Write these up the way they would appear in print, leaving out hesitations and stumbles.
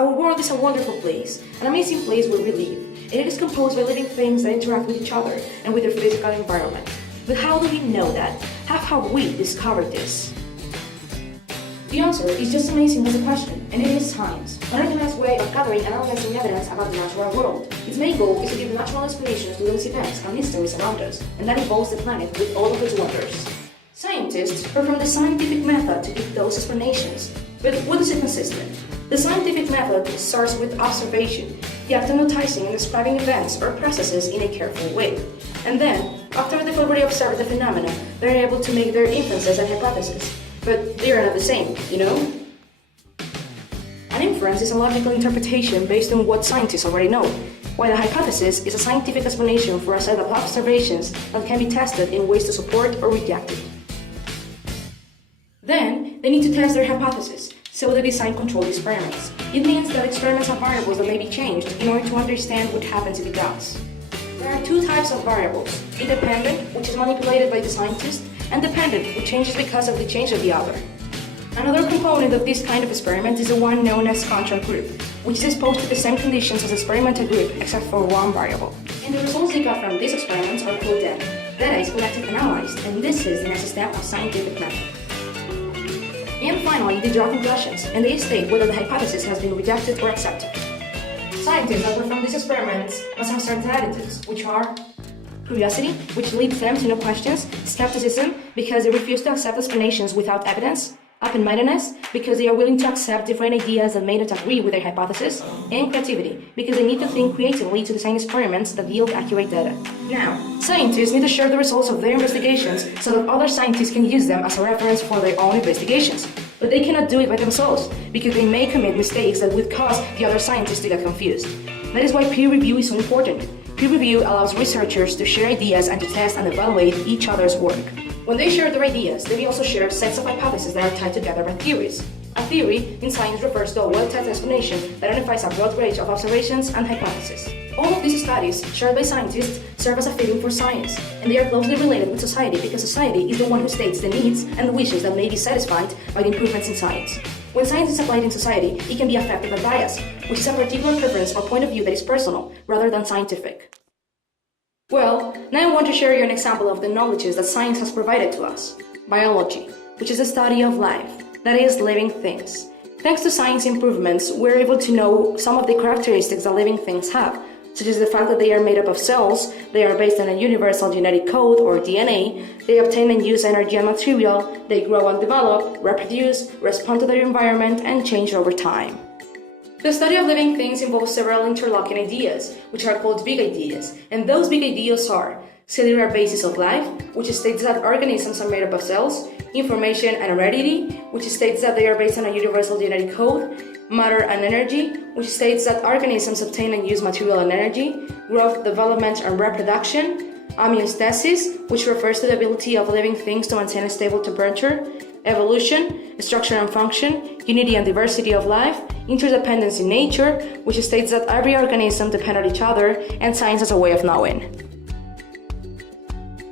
Our world is a wonderful place, an amazing place where we live, and it is composed by living things that interact with each other and with their physical environment. But how do we know that? How have we discovered this? The answer is just amazing as a question, and it is science, an organized way of gathering and analyzing evidence about the natural world. Its main goal is to give natural explanations to those events and mysteries around us, and that involves the planet with all of its wonders. Scientists perform the scientific method to give those explanations. But what does it consist in? The scientific method starts with observation, the act of noticing and describing events or processes in a careful way. And then, after they've already observed the phenomena, they're able to make their inferences and hypotheses. But they are not the same, you know? An inference is a logical interpretation based on what scientists already know, while a hypothesis is a scientific explanation for a set of observations that can be tested in ways to support or reject it. Then, they need to test their hypothesis, so they design controlled experiments. It means that experiments have variables that may be changed in order to understand what happens if it does. There are two types of variables: independent, which is manipulated by the scientist, and dependent, which changes because of the change of the other. Another component of this kind of experiment is the one known as control group, which is exposed to the same conditions as the experimental group except for one variable. And the results they got from these experiments are called data. Data is collected and analyzed, and this is the next step of scientific method. And finally, they draw conclusions, and they state whether the hypothesis has been rejected or accepted. Scientists that perform these experiments must have certain attitudes, which are curiosity, which leads them to know questions; skepticism, because they refuse to accept explanations without evidence; open-mindedness, because they are willing to accept different ideas that may not agree with their hypothesis; and creativity, because they need to think creatively to design experiments that yield accurate data. Now, scientists need to share the results of their investigations so that other scientists can use them as a reference for their own investigations. But they cannot do it by themselves, because they may commit mistakes that would cause the other scientists to get confused. That is why peer review is so important. Peer review allows researchers to share ideas and to test and evaluate each other's work. When they share their ideas, they may also share sets of hypotheses that are tied together by theories. A theory in science refers to a well-tested explanation that identifies a broad range of observations and hypotheses. All of these studies, shared by scientists, serve as a feeding for science, and they are closely related with society because society is the one who states the needs and the wishes that may be satisfied by the improvements in science. When science is applied in society, it can be affected by bias, which is a particular preference or point of view that is personal, rather than scientific. Well, now I want to share you an example of the knowledges that science has provided to us. Biology, which is the study of life, that is, living things. Thanks to science improvements, we're able to know some of the characteristics that living things have, such as the fact that they are made up of cells, they are based on a universal genetic code or DNA, they obtain and use energy and material, they grow and develop, reproduce, respond to their environment, and change over time. The study of living things involves several interlocking ideas, which are called big ideas, and those big ideas are cellular basis of life, which states that organisms are made up of cells; information and heredity, which states that they are based on a universal genetic code; matter and energy, which states that organisms obtain and use material and energy; growth, development, and reproduction; homeostasis, which refers to the ability of living things to maintain a stable temperature; evolution, structure and function; unity and diversity of life; interdependence in nature, which states that every organism depends on each other; and science as a way of knowing.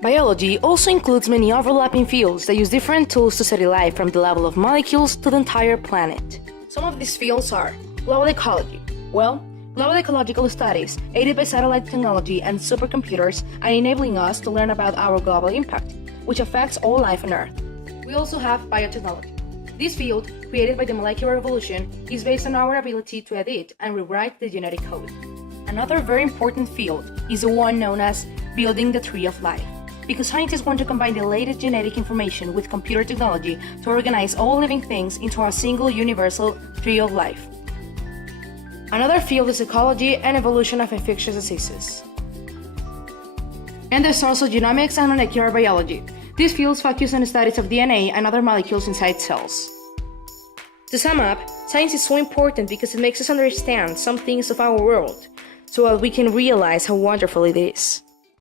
Biology also includes many overlapping fields that use different tools to study life from the level of molecules to the entire planet. Some of these fields are global ecology. Well, global ecological studies, aided by satellite technology and supercomputers, are enabling us to learn about our global impact, which affects all life on Earth. We also have biotechnology. This field, created by the molecular revolution, is based on our ability to edit and rewrite the genetic code. Another very important field is the one known as building the tree of life, because scientists want to combine the latest genetic information with computer technology to organize all living things into a single universal tree of life. Another field is ecology and evolution of infectious diseases. And there's also genomics and molecular biology. These fields focus on the studies of DNA and other molecules inside cells. To sum up, science is so important because it makes us understand some things of our world, so that we can realize how wonderful it is.